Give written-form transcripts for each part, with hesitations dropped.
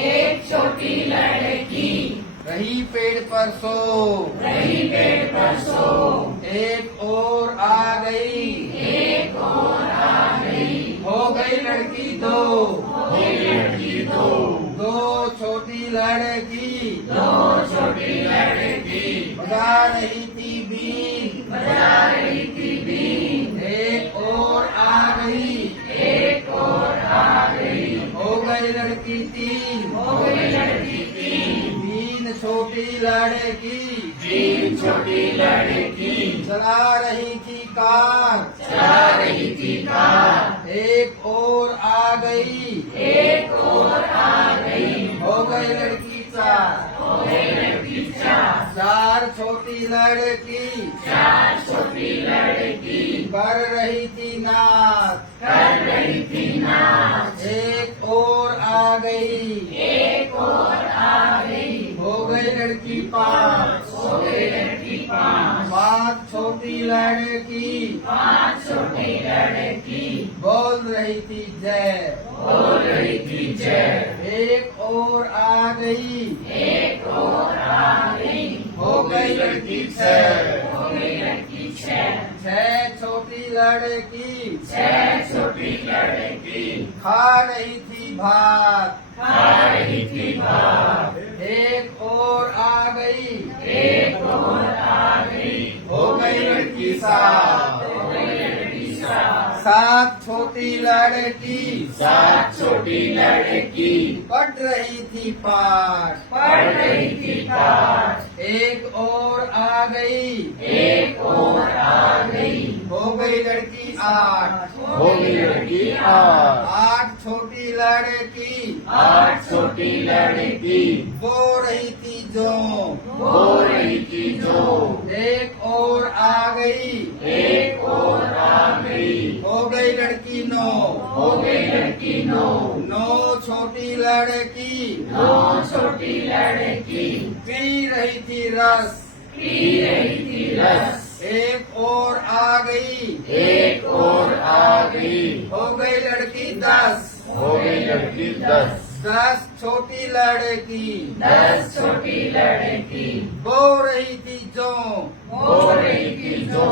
एक छोटी लड़की रही पेड़ पर सो, रही पेड़ पर सो, एक और आ गई, एक और आ गई, हो गई लड़की दो, हो गई लड़की दो, दो छोटी लड़की दो छोटी लड़की बजा रही थी बीन, बजा रही थी बीन, एक और आ गई, एक और आ गई, हो गई लड़की तीन, हो गई लड़की तीन, तीन छोटी लड़की तीन छोटी लड़की चला रही थी कार, चला रही थी कार, एक और आ गई, एक और आ गई, हो गई लड़की चार, हो गई लड़की चार, चार छोटी लड़की चार छोटी लड़की कर रही थी नाच, कर रही थी नाच, एक और आ गई, एक और आ गई, हो गई लड़की पाँच, हो गई लड़की पांच, पाँच छोटी लड़की पांच छोटी लड़की बोल रही थी जय, बोल रही थी जय, एक और आ गई, एक और आ गई, हो गई लड़की छह, हो गई लड़की छह, छह छोटी लड़की छह छोटी लड़की खा रही थी भात, खा रही थी भात, एक और आ गई, एक और आ गई, हो गई लड़की सात, हो गई लड़की सात, सात छोटी लड़की सात छोटी लड़की पढ़ रही थी पाठ, पढ़ रही थी पाठ, एक और आ गई, एक और आ गई, हो गई लड़की आठ, हो गई लड़की आठ, आठ छोटी लड़की आठ छोटी लड़की बो रही थी जो, बोल रही थी जो, एक और आ गई, एक और आ गई, हो गई लड़की नौ, हो गई लड़की नौ, नौ छोटी लड़की नौ छोटी लड़की पी रही थी रस, पी रही थी रस, एक और आ गई, एक और आ गई, हो गई लड़की दस, हो गई लड़की दस, दस छोटी लड़की दस छोटी लड़की बो रही थी जो, बोल रही थी जो,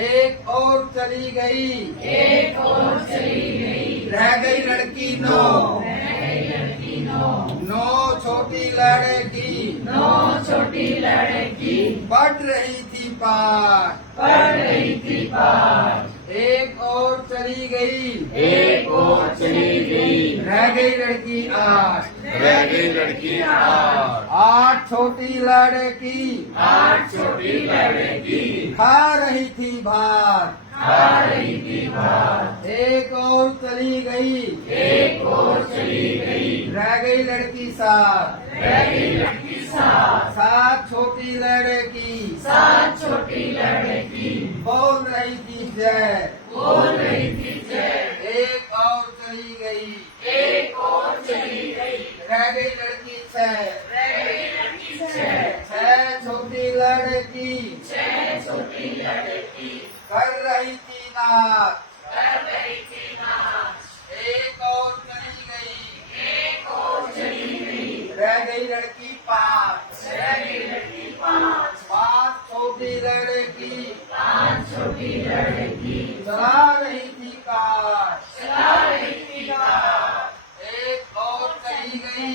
एक और चली गई, एक और चली गई, रह गई लड़की नौ, रह गई लड़की नौ, नौ छोटी लड़की नौ छोटी लड़की पढ़ रही थी पाठ, पढ़ रही थी पाठ, एक और चली गई, एक और चली गई, रह गई लड़की आठ, रह गई लड़की आठ, आठ छोटी लड़की आठ छोटी लड़की खा रही थी भात, खा रही थी भात, एक और चली गई, एक और चली गई, रह गई लड़की सात, रह गई लड़की सात, सात छोटी लड़की सात छोटी लड़की बोल रही थी जय, बोल रही थी जय, एक और चली गई, एक और चली गई, रह गई लड़की छह, रह गई लड़की छह, छह छोटी लड़की छह छोटी लड़की कर रही थी नाच, कर रही थी नाच, एक और चली गई, एक और चली गई, रह गई लड़की पाँच, रह गई लड़की पांच, पाँच छोटी लड़की पांच छोटी लड़की चला रही थी कार, चला रही थी कार, एक और चली गई,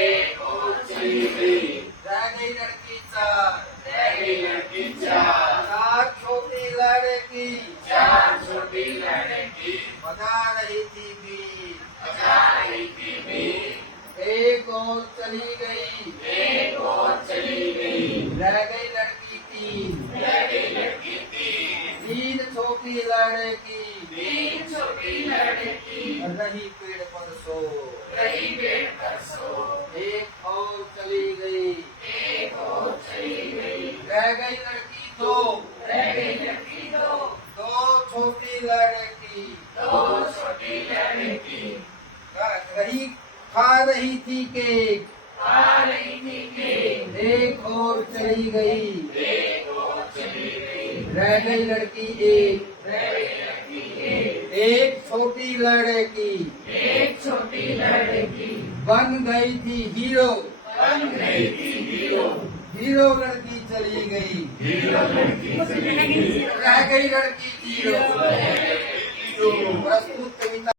एक और चली गई, रह गई लड़की चार, रह गई लड़की चार, चार छोटी लड़की चार छोटी लड़की बजा रही थी बीन, बजा रही थी बीन, एक और चली गई, एक और चली गई, रह गई लड़की तीन, रह गई लड़की तीन, तीन छोटी लड़की तीन छोटी लड़की रही पेड़ पर सो, रही पेड़ पर सो, एक और चली गई, एक और चली गई, रह गई लड़की दो, रह गई लड़की दो, दो छोटी लड़की दो छोटी लड़की रही खा रही थी केक, खा रही थी केक, एक और चली गई, एक और चली गई, रह गई लड़की एक, रह गई लड़की एक, एक छोटी लड़की एक छोटी लड़की बन गई थी हीरो, बन गई थी हीरो, हीरो लड़की चली गई, हीरो लड़की चली गई, रह गई लड़की जीरो। हीरो। प्रस्तुत कविता